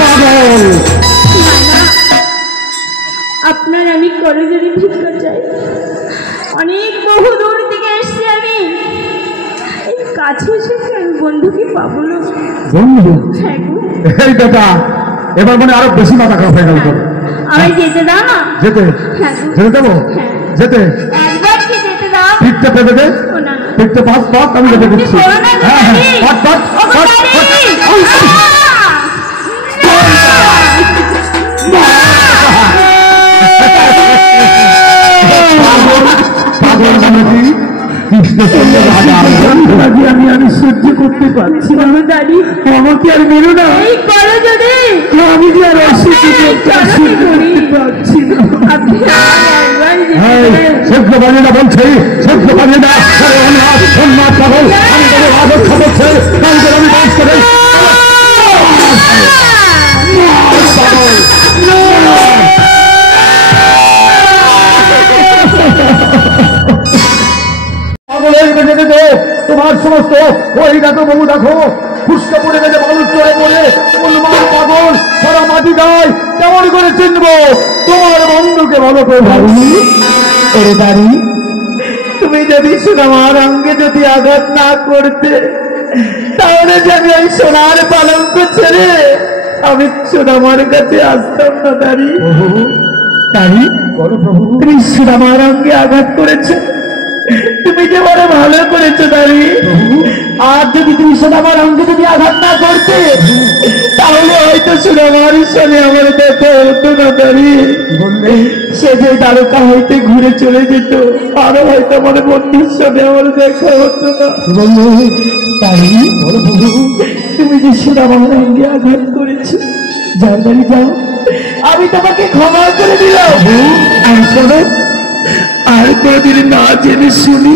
পাগল। আপনার আমি কলেজেরই ভিক্ষা চাই। অনেক বহু দূর থেকে এসছি আমি, এই কাছে এসেছি, আমি বন্ধুকে পাবো না। বন্ধু? এই বেটা, এবার মানে আরো বেশি মাথা খারাপ হয়ে গেল তোর। আমি যেতে দাও না। যেতে? যেতে দেবো? যেতে? একবার কি যেতে দাও? পিঠটা পেতে দে, পিঠটা পাত পাত, আমি যেতে দিচ্ছি। হ্যাঁ হ্যাঁ, পাত পাত পাত আমি সহ্য করতে পারছি না দাদি, আমাকে আর মেরো না। আমি কি আর সহ্য পারি না বলছি, সহ্য পারি না। পাগল আমি তোদের অবস্থা করছে, আমি বাস করে তোমার সমস্ত ওই দেখো বাবু, দেখো ফুসকা পড়ে গেছে, বালুর চড়ে পড়ে পাগল সারা মাটি গায়, কেমন করে চিনবো তোমার বন্ধুকে? ভালো করে দাঁড়ি, তুমি যদি সোনার অঙ্গে যদি আঘাত না করতে, তাহলে যে আমি ওই সোনার পালঙ্ক ছেড়ে আমি সোনামার কাছে আসতাম না। দাঁড়ি দাঁড়ি, তুমি সোনামার অঙ্গে আঘাত করেছো, তুমি যে বড় ভালো করেছো দাঁড়ি। আর যদি তুমি সোনামার অঙ্গে যদি আঘাত না করতে, তাহলে হয়তো সোনামার সঙ্গে আমার দেখা হতো না। দাঁড়ি সে যে তারকা হইতে ঘুরে চলে যেত, আরো হয়তো আমার বন্ধুর সঙ্গে আমার দেখা হতো না। তুমি যে সোনামার অঙ্গে আঘাত করেছো, যাও দাঁড়ি যাও, আমি তোমাকে ক্ষমা করে দিলাম। আর শোনো, আর কোনদিন না জেনে শুনি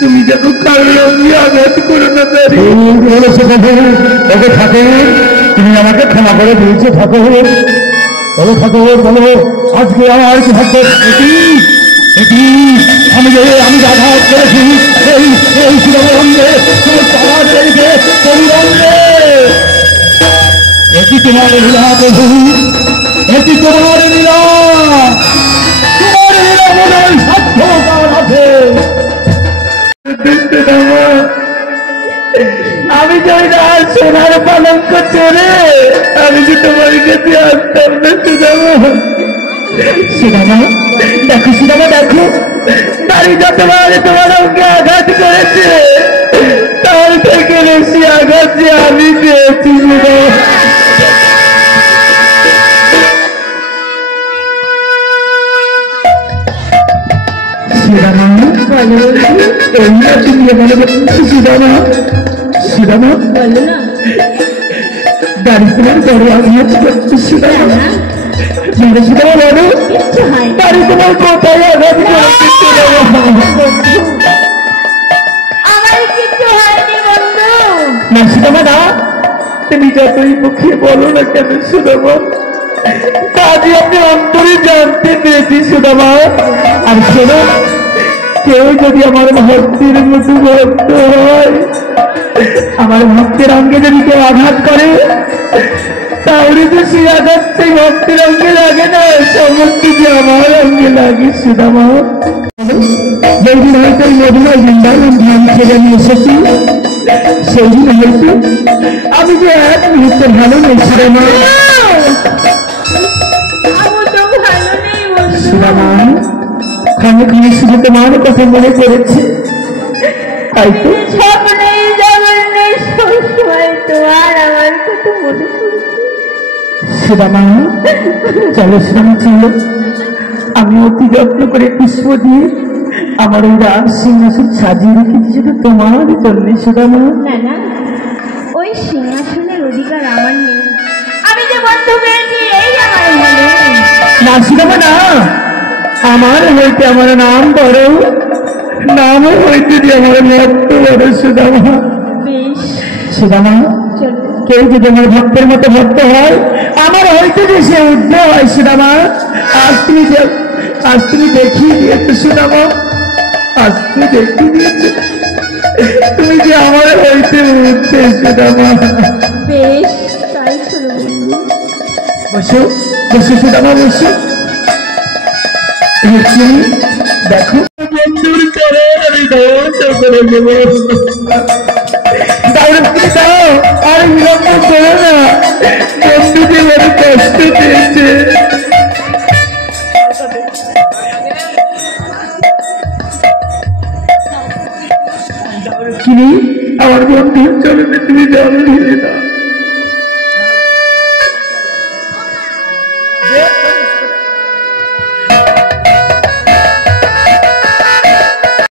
তুমি যেন কারোর অঙ্গে আঘাত করো না। ওকে থাকে, তুমি আমাকে ক্ষমা করে দিয়েছো। ঠাকুর বলো, ঠাকুর বলো, আজকে আমার কি ভাগ্য এটি আমি যে আঘাত করেছি এই অঙ্গে, তোমার চাওয়ার চাইবে এটি তোমার লীলা প্রভু, এটি তোমার লীলা, তোমার লীলা মনে সাধ্য কার আছে। আমি যাই না সোনার পালঙ্ক ছেড়ে, আমি যে তোমার কাছে আসতাম না। সুদামা দেখো, সুদামা দেখো, নারী যতবার তোমার অঙ্গে আঘাত করেছে, তার থেকে বেশি আঘাত যে আমি পেয়েছি। দাঁড়িয়ে তোমার বড় আঘাত করছে। দাঁড়িয়ে তোমার কোথায় আঘাত না সুদামা? না, তুমি যতই মুখে বলো না কেন সুদামা, কাজে আপনি অন্তরে জানতে পেরেছি সুদামা। আর শোনো, কেউ যদি আমার ভক্তির মতো ভক্ত হয়, আমার ভক্তের অঙ্গে যদি কেউ আঘাত করে, তাহলে তো সেই আঘাত সেই ভক্তের অঙ্গে লাগে না, সমস্ত যে আমার অঙ্গে লাগে। সুদামা যেই দিন হয়তো মধুমা বৃন্দাবন ধাম ছেড়ে আমি এসেছি, সেই দিন হয়তো আমি যে এক মুহূর্তে ভালো নেই। সুদামা সুদামা ক্ষণে ক্ষণে শুধু তোমার কথা মনে পড়েছে, তাই তো সুদামা চলো সুদামা চলো, আমি অতি যত্ন করে পুষ্প দিয়ে আমার ওই রাজ সিংহাসন সাজিয়ে রেখেছি শুধু তোমার জন্য। সুদামা না না, ওই সিংহাসনের অধিকার আমার নেই, আমি যে বন্ধু পেয়েছি এই আমার ভালো। না সুদামা না, আমার হইতে আমার নাম বড়, নাম হইতে যে আমার ভক্ত বড়। সুদামা সুদামা, কেউ যদি আমার ভক্তের মতো ভক্ত হয়, আমার হইতে যে সে উদ্ধ হয়। সুদামা আজ তুমি দেখিয়ে দিয়েছো। সুদামা আজ তুমি দেখিয়ে দিয়েছো তুমি যে আমার হইতে উঠতে। সুদামা বেশ বসো বসো সুদামা বসো। দেখো বন্ধুর চরণ আমি ধ্বংস করে দেবো। দাও আর বিলম্ব করো না, বন্ধুকে বড় কষ্ট পেয়েছে। আমার বন্ধুর চরণে তুমি জল ঢেলে দাও।